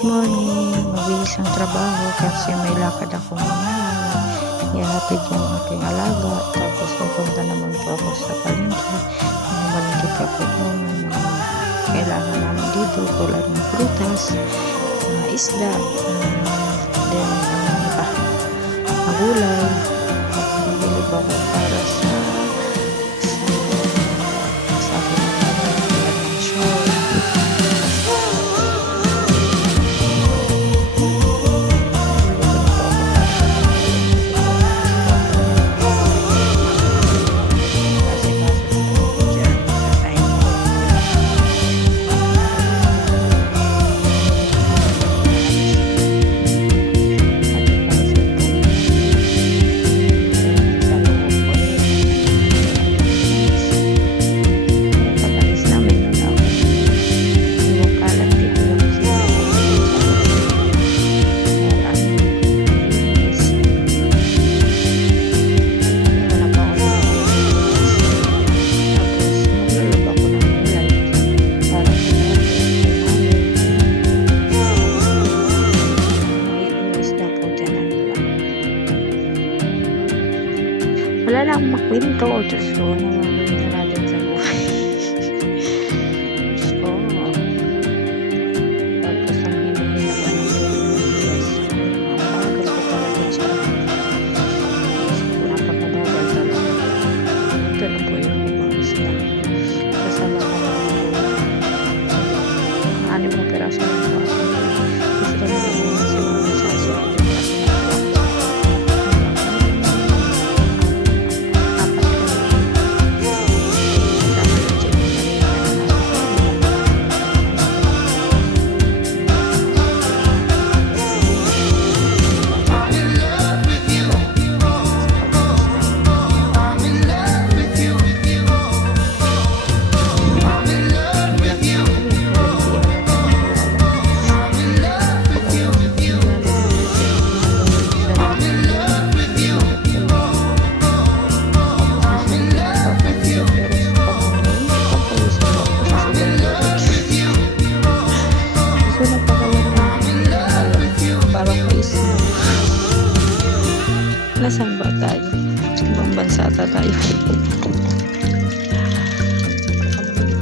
Morning, mabilis ang trabaho kasi may lakad ako mamaya. Ihatid yung aking alaga. Tapos pupunta naman po ako sa palengke. Mamalingkit ako doon ng mga kailangan namin dito tulad ng prutas, isda, then gulay. Bibili pa ako para sa aking tulad ng short. Wala lang makwento. Diyos ko, namakwento natin sa buhay. Diyos ko. Tapos ang hinahina pa ng Pilipinas. Ang bagal ko talaga siya. Napakabagal talaga. Ito na po yung ibang isla. Kasama ko na ang 6 na peraso ng baso. Gusto na naman si Mama Sasha. Nasaan ba tayo? Ibang bansa ata tayo.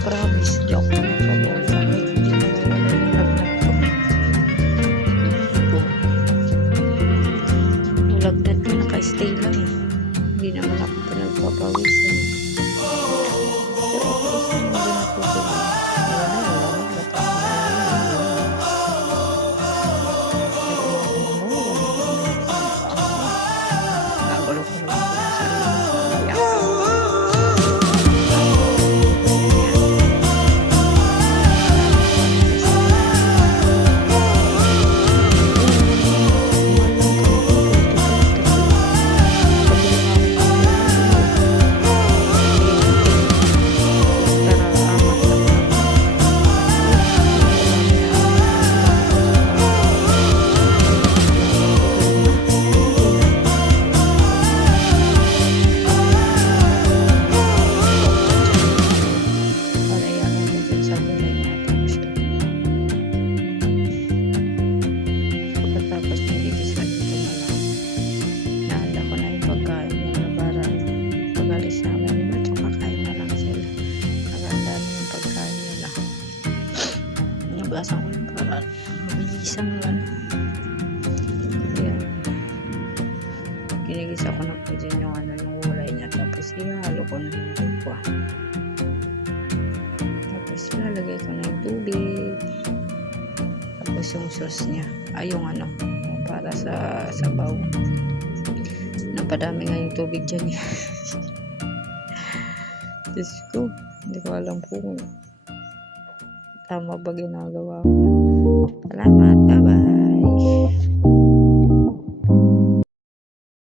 Promise, joke na po. Hindi nawawala yung lagnat ko. Yung lagnat ko naka-stay lang eh. Hindi naman ako pinagpapawisan. Pero ako gusto nyo din ako tuloy. Basan ko yung para mabilisang ano. Ayan. Ginigisa ko na po dyan yung ano, yung gulay niya. Tapos ihalo ko na yung lupa. Tapos lalagay ko na yung tubig. Tapos yung sauce niya. Ay, yung ano, para sa sabaw. Napadami nga yung tubig dyan eh. Diyos ko, hindi ko alam kung tama ba ginagawa ko. Salamat, bye bye.